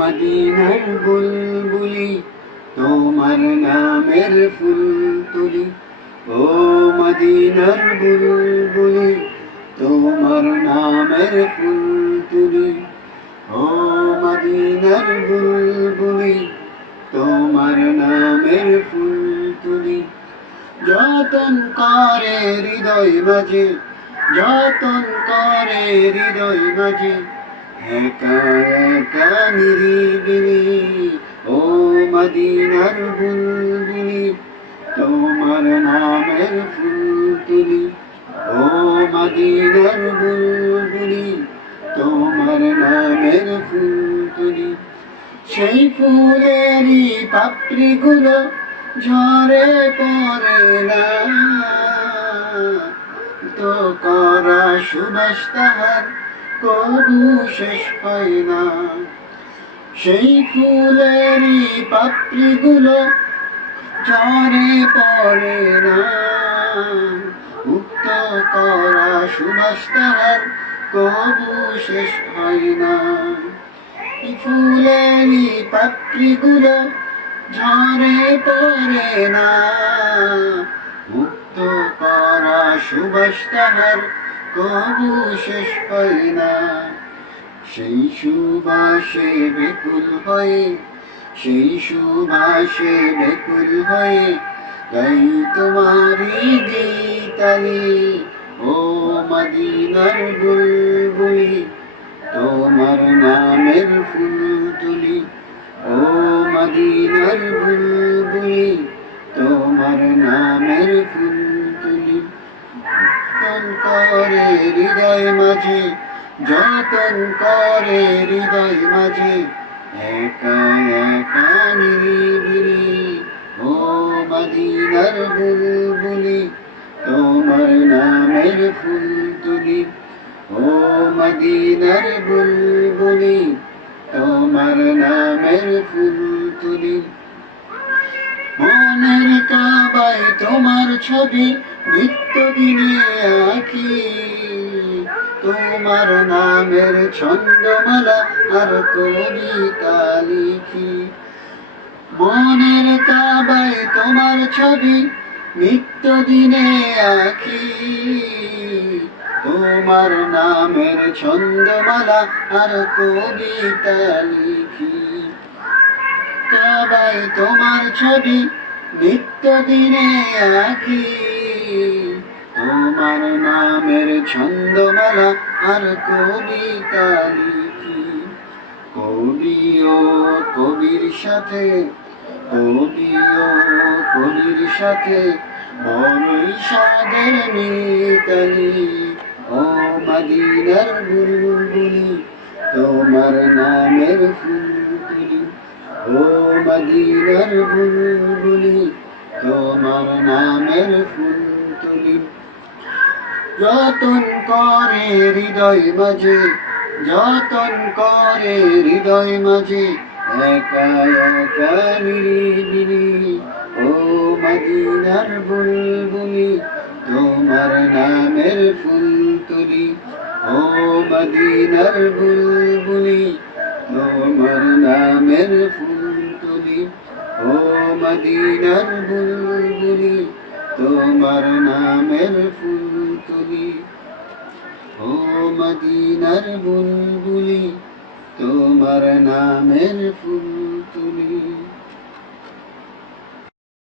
মদিনার বুলবুলি তোমার নামের ফুল তুলি, ও মদিনার বুলবুলি তোমার নামের ফুল তুলি, ও মদিনার বুলবুলি তোমার নামের ফুল তুলি। যতন করে হৃদয় মাঝে, যতন করে হৃদয় মাঝে, একা একা নিরিবিলি, ও মদিনার বুলবুলি তোমার নামের ফুল তুলি, ও মদিনার বুলবুলি তোমার নামের ফুল তুলি। সেই ফুলেরই পাপড়িগুলো ঝরে পড়ে না, তো করা সুবাস তাহার কবু শেষ হয় না। সেই ফুলেরই পাপড়িগুলো ঝরে পড়ে না, মুক্ত করা সুবাস তাহার কবু শেষ হয় না। ফুলেরই পাপড়িগুলো ঝরে পড়ে না, মুক্ত করা সুবাস তাহার কবু শেষ হয় না। সেই সুবাসে বেকুল হয়ে, সেই সুবাসে বেকুল হয়ে গাই তোমারি গীতালি, ও মদিনার বুলবুলি তোমার নামের ফুল তুলি, ও মদিনার বুলবুলি তোমার নামের ফুল তুলি। যতন করে হৃদয় মাঝে, যতন করে হৃদয় মাঝে, একা একা নিরিবিলি, ও মদিনার বুলবুলি তোমার নামের ফুল তুলি, ও মদিনার বুলবুলি তোমার নামের ফুল তুলি। মনের কাবায় তোমার ছবি নিত্য দিনে আঁকি, তোমার নামের ছন্দমালা আর কবিতা লিখি। মনের কাবায় তোমার ছবি নিত্য দিনে আঁকি, তোমার নামের ছন্দমালা আর কবিতা লিখি। কাবায় তোমার ছবি নিত্য দিনে আঁকি, তোমার নামের ছন্দমালা আর কবিতা লিখি। কবি ও কবির সাথে, কবি ও কবির সাথে বড়ই সাদের মিতালি, ও মদিনার বুলবুলি তোমার নামের ফুল তুলি, ও মদিনার বুলবুলি তোমার নামের ফুল তুলি। যতন করে হৃদয় মাঝে, যতন করে হৃদয় মাঝে, একা একা নিরিবিলি, ও মদিনার বুলবুলি তোমার নামের ফুল তুলি, ও মদিনার বুলবুলি তোমার নামের ফুল তুলি, ও মদিনার বুলবুলি তোমার নামের ফুল তুলি, ও মদিনার বুলবুলি তোমার নামের ফুল